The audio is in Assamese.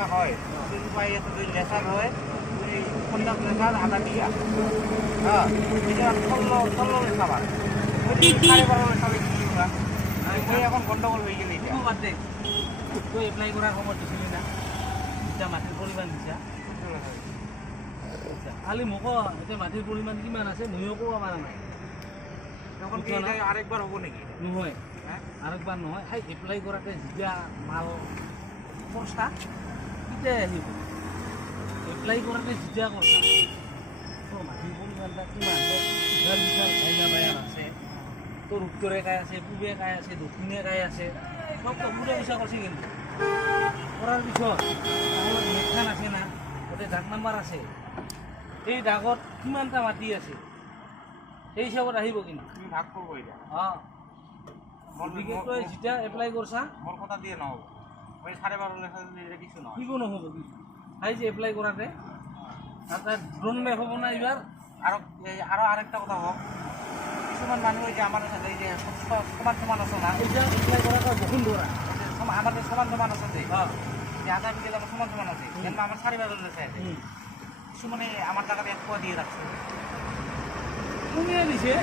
টাকা হয় পাই যদি লেখার হয় ওই 50 লেখার আধা দিয়া হ্যাঁ এটা 16 লেখা বার 12.5 লেখা বেশি না ওই এখন গন্ডগোল হয়ে গেল এটা বাদ দে তুই এপ্লাই করার সময় দিছিলি না এতিয়া মাটিৰ পৰিমাণ দিছা খালি মোক এতিয়া মাটিৰ পৰিমাণ কিমান আছে ময়ো ক'ব পৰা নাই তখন কি এটা আৰেকবাৰ হবো নাকি নহয় আৰেকবাৰ নহয় সেই এপ্লাই কৰাতে যেতিয়া মাল খৰচা তেতিয়া আহিব এপ্লাই কৰাতে যেতিয়া খৰচা তোৰ মাটিৰ পৰিমাণটা কিমান তোৰ বিশাল ভাইনা বায়াৰ আছে তোৰ উত্তৰে কাই আছে পূবে কাই আছে দক্ষিণে কাই আছে সব পুৰা পইচা কৰিছে কিন্তু কৰাৰ পিছত মেটখান আছে না গোটেই ডাক নাম্বাৰ আছে এই ডাকত কিমানটা মাটি আছে সেই হিচাপত আহিব কিন্তু তুমি ভাগ করবো এটা অঁ গতিকে তই যেতিয়া এপ্লাই কৰছা মোর কথা দিয়ে নহব ওই 12.5 লেখা এটা কিছু নয় কিব নহ'ব কিছু এই যে এপ্লাই কৰাতে তাতে ড্ৰোন লেখ হ'ব না এইবাৰ আৰো আৰেকটা কথা হোক কিছুমান মানুষ এই যে আমাৰ সাথে এই যে সমান সমান আছে না এতিয়া এপ্লাই কৰাটা বহুত দৌৰা আমাদের সমান সমান আছে যে অঁ যে আধা বিঘে আমার সমান সমান আছে কিন্তু আমার 12.5 লেখা আছে কিছুমানে আমার টাকাটা 1 দিয়ে রাখছে কমিয়ে দিছে